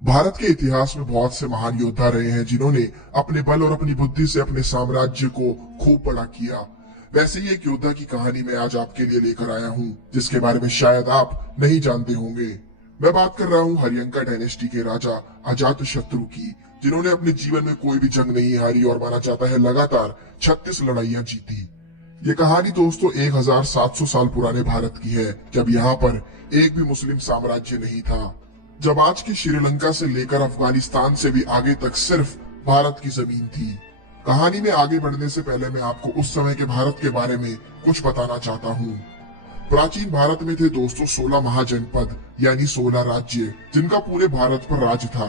भारत के इतिहास में बहुत से महान योद्धा रहे हैं जिन्होंने अपने बल और अपनी बुद्धि से अपने साम्राज्य को खूब बड़ा किया। वैसे ही एक योद्धा की कहानी मैं आज आपके लिए लेकर आया हूँ जिसके बारे में शायद आप नहीं जानते होंगे। मैं बात कर रहा हूँ हरियंका डायनेस्टी के राजा अजातशत्रु की, जिन्होंने अपने जीवन में कोई भी जंग नहीं हारी और माना जाता है लगातार 36 लड़ाइयां जीती। ये कहानी दोस्तों 1700 साल पुराने भारत की है, जब यहाँ पर एक भी मुस्लिम साम्राज्य नहीं था। जब आज की श्रीलंका से लेकर अफगानिस्तान से भी आगे तक सिर्फ भारत की जमीन थी। कहानी में आगे बढ़ने से पहले मैं आपको उस समय के भारत के बारे में कुछ बताना चाहता हूँ। प्राचीन भारत में थे दोस्तों 16 महाजनपद यानी 16 राज्य, जिनका पूरे भारत पर राज था।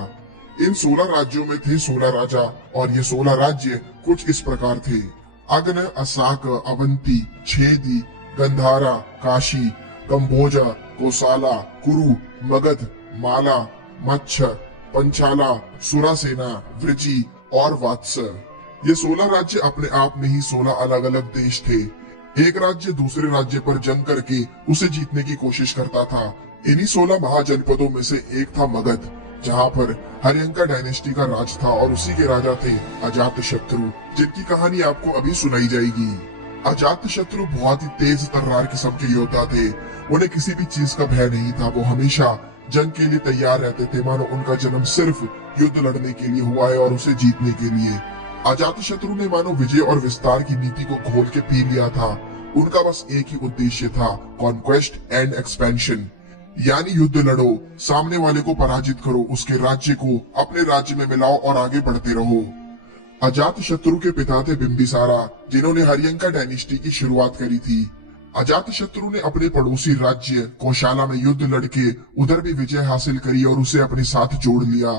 इन 16 राज्यों में थे 16 राजा और ये 16 राज्य कुछ इस प्रकार थे: अग्न, असाक, अवंती, छेदी, गंधारा, काशी, कंभोजा, कोसाला, कुरु, मगध, माला, मच्छ, पंचाला, सुरासेना, वृजी और वात्स। ये 16 राज्य अपने आप में ही 16 अलग अलग देश थे। एक राज्य दूसरे राज्य पर जंग करके उसे जीतने की कोशिश करता था। इन्हीं 16 महाजनपदों में से एक था मगध, जहाँ पर हरियंका डायनेस्टी का राज था और उसी के राजा थे अजातशत्रु, जिनकी कहानी आपको अभी सुनाई जाएगी। अजातशत्रु बहुत ही तेज तर्रार किस्म के योद्धा थे। उन्हें किसी भी चीज का भय नहीं था। वो हमेशा जंग के लिए तैयार रहते थे, मानो उनका जन्म सिर्फ युद्ध लड़ने के लिए हुआ है और उसे जीतने के लिए। अजातशत्रु ने मानो विजय और विस्तार की नीति को घोल के पी लिया था। उनका बस एक ही उद्देश्य था, कॉन्क्वेस्ट एंड एक्सपेंशन, यानी युद्ध लड़ो, सामने वाले को पराजित करो, उसके राज्य को अपने राज्य में मिलाओ और आगे बढ़ते रहो। अजातशत्रु के पिता थे बिंबिसारा, जिन्होंने हरियंका डायनेस्टी की शुरुआत करी थी। अजातशत्रु ने अपने पड़ोसी राज्य कोशाला में युद्ध लड़के उधर भी विजय हासिल करी और उसे अपने साथ जोड़ लिया।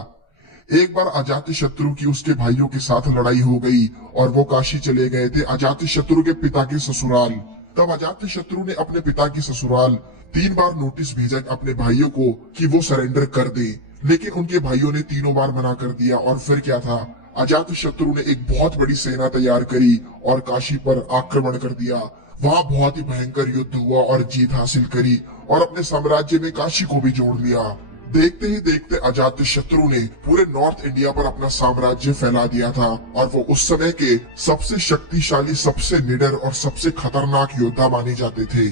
एक बार अजातशत्रु की उसके भाइयों के साथ लड़ाई हो गई और वो काशी चले गए थे, अजातशत्रु के पिता के ससुराल। तब अजातशत्रु ने अपने पिता की ससुराल 3 बार नोटिस भेजा अपने भाइयों को कि वो सरेंडर कर दे, लेकिन उनके भाइयों ने तीनों बार मना कर दिया। और फिर क्या था, अजातशत्रु ने एक बहुत बड़ी सेना तैयार करी और काशी पर आक्रमण कर दिया। वहां बहुत ही भयंकर युद्ध हुआ और जीत हासिल करी और अपने साम्राज्य में काशी को भी जोड़ लिया। देखते ही देखते अजातशत्रु ने पूरे नॉर्थ इंडिया पर अपना साम्राज्य फैला दिया था और वो उस समय के सबसे शक्तिशाली, सबसे निडर और सबसे खतरनाक योद्धा माने जाते थे।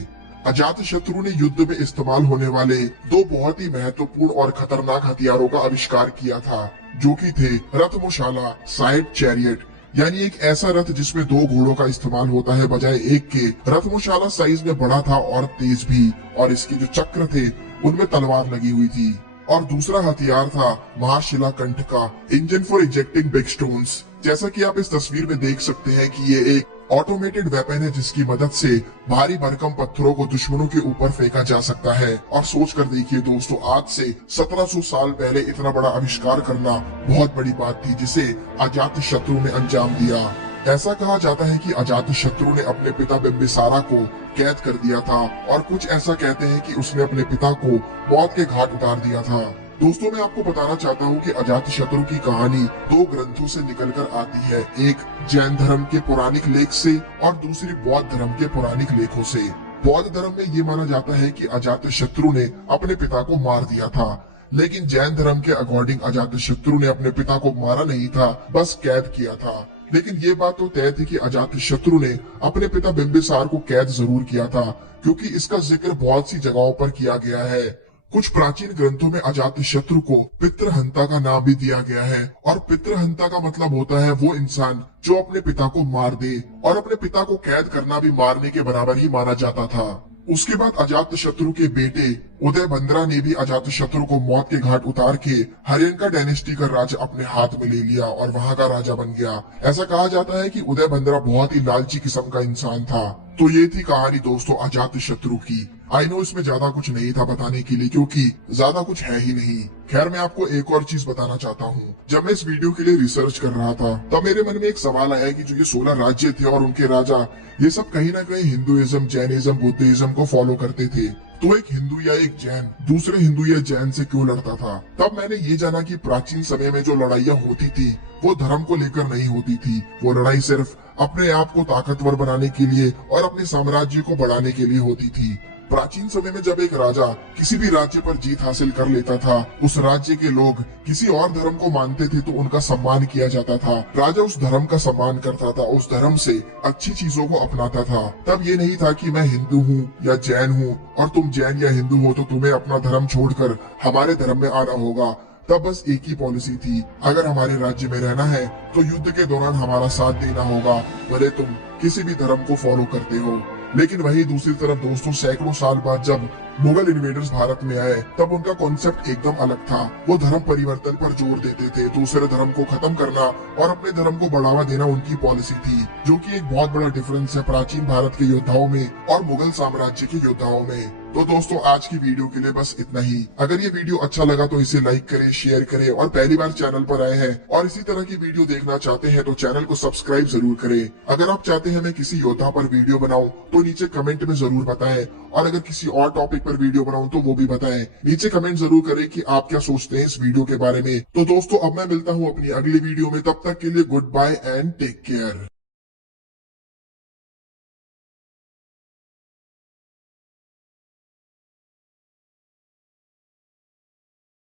अजातशत्रु ने युद्ध में इस्तेमाल होने वाले 2 बहुत ही महत्वपूर्ण और खतरनाक हथियारों का आविष्कार किया था, जो कि थे रथमशाला, साइड चैरियट, यानी एक ऐसा रथ जिसमें 2 घोड़ों का इस्तेमाल होता है बजाय एक के। रथमशाला साइज में बड़ा था और तेज भी, और इसके जो चक्र थे उनमें तलवार लगी हुई थी। और दूसरा हथियार था महाशिला कंठ का engine for ejecting big stones. जैसा कि आप इस तस्वीर में देख सकते हैं कि ये एक ऑटोमेटेड वेपन है जिसकी मदद से भारी भरकम पत्थरों को दुश्मनों के ऊपर फेंका जा सकता है। और सोच कर देखिए दोस्तों, आज से 1700 साल पहले इतना बड़ा आविष्कार करना बहुत बड़ी बात थी, जिसे अजातशत्रु ने अंजाम दिया। ऐसा कहा जाता है कि अजातशत्रु ने अपने पिता बिंबिसारा को कैद कर दिया था और कुछ ऐसा कहते हैं कि उसने अपने पिता को मौत के घाट उतार दिया था। दोस्तों, मैं आपको बताना चाहता हूँ कि अजातशत्रु की कहानी 2 ग्रंथों से निकलकर आती है, एक जैन धर्म के पौराणिक लेख से और दूसरी बौद्ध धर्म के पौराणिक लेखों से। बौद्ध धर्म में ये माना जाता है कि अजातशत्रु ने अपने पिता को मार दिया था, लेकिन जैन धर्म के अकॉर्डिंग अजातशत्रु ने अपने पिता को मारा नहीं था, बस कैद किया था। लेकिन ये बात तो तय थी कि अजातशत्रु ने अपने पिता बिंबिसार को कैद जरूर किया था, क्योंकि इसका जिक्र बहुत सी जगहों पर किया गया है। कुछ प्राचीन ग्रंथों में अजातशत्रु को पितृहंता का नाम भी दिया गया है, और पितृहंता का मतलब होता है वो इंसान जो अपने पिता को मार दे, और अपने पिता को कैद करना भी मारने के बराबर ही माना जाता था। उसके बाद अजातशत्रु के बेटे उदयभद्रा ने भी अजातशत्रु को मौत के घाट उतार के हरियंका डायनेस्टी का राज अपने हाथ में ले लिया और वहां का राजा बन गया। ऐसा कहा जाता है कि उदयभद्रा बहुत ही लालची किस्म का इंसान था। तो ये थी कहानी दोस्तों अजातशत्रु की। आई नो इसमें ज्यादा कुछ नहीं था बताने के लिए, क्योंकि ज्यादा कुछ है ही नहीं। खैर, मैं आपको एक और चीज बताना चाहता हूँ। जब मैं इस वीडियो के लिए रिसर्च कर रहा था तब मेरे मन में एक सवाल आया कि जो ये 16 राज्य थे और उनके राजा, ये सब कहीं ना कहीं हिंदुइज्म, जैनिज्म, बुद्धिज्म को फॉलो करते थे। तो एक हिंदू या एक जैन दूसरे हिंदू या जैन से क्यों लड़ता था? तब मैंने ये जाना कि प्राचीन समय में जो लड़ाइयाँ होती थी वो धर्म को लेकर नहीं होती थी। वो लड़ाई सिर्फ अपने आप को ताकतवर बनाने के लिए और अपने साम्राज्य को बढ़ाने के लिए होती थी। प्राचीन समय में जब एक राजा किसी भी राज्य पर जीत हासिल कर लेता था, उस राज्य के लोग किसी और धर्म को मानते थे तो उनका सम्मान किया जाता था। राजा उस धर्म का सम्मान करता था, उस धर्म से अच्छी चीजों को अपनाता था। तब ये नहीं था कि मैं हिंदू हूँ या जैन हूँ और तुम जैन या हिंदू हो तो तुम्हें अपना धर्म छोड़कर हमारे धर्म में आना होगा। तब बस एक ही पॉलिसी थी, अगर हमारे राज्य में रहना है तो युद्ध के दौरान हमारा साथ देना होगा, भले तुम किसी भी धर्म को फॉलो करते हो। लेकिन वही दूसरी तरफ दोस्तों, सैकड़ों साल बाद जब मुगल इन्वेडर्स भारत में आए तब उनका कॉन्सेप्ट एकदम अलग था। वो धर्म परिवर्तन पर जोर देते थे, दूसरे धर्म को खत्म करना और अपने धर्म को बढ़ावा देना उनकी पॉलिसी थी, जो कि एक बहुत बड़ा डिफरेंस है प्राचीन भारत के योद्धाओं में और मुगल साम्राज्य के योद्धाओं में। तो दोस्तों, आज की वीडियो के लिए बस इतना ही। अगर ये वीडियो अच्छा लगा तो इसे लाइक करें, शेयर करें और पहली बार चैनल पर आए हैं और इसी तरह की वीडियो देखना चाहते हैं तो चैनल को सब्सक्राइब जरूर करें। अगर आप चाहते हैं मैं किसी योद्धा पर वीडियो बनाऊं तो नीचे कमेंट में जरूर बताएं, और अगर किसी और टॉपिक पर वीडियो बनाऊं तो वो भी बताएं। नीचे कमेंट जरूर करें कि आप क्या सोचते हैं इस वीडियो के बारे में। तो दोस्तों, अब मैं मिलता हूँ अपनी अगली वीडियो में, तब तक के लिए goodbye and take care.